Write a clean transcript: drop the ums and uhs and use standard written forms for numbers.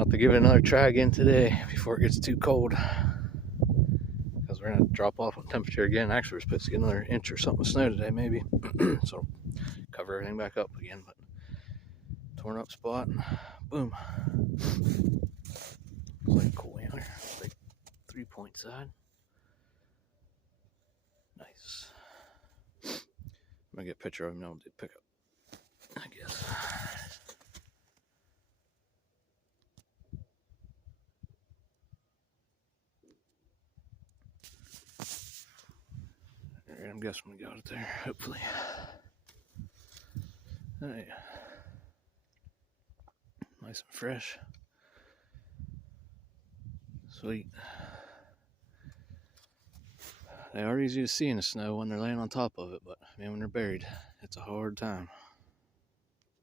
Out to give it another try again today before it gets too cold, because we're gonna drop off on temperature again. Actually, we're supposed to get another inch or something of snow today, maybe. So cover everything back up again. But torn up spot, boom. It's like a cool antler. It's like 3-point side. Nice. I'm gonna get a picture of him now to pick up, I guess. Alright, I'm guessing we got it there, hopefully. Alright. Nice and fresh. Sweet. They are easy to see in the snow when they're laying on top of it, but man, when they're buried, it's a hard time.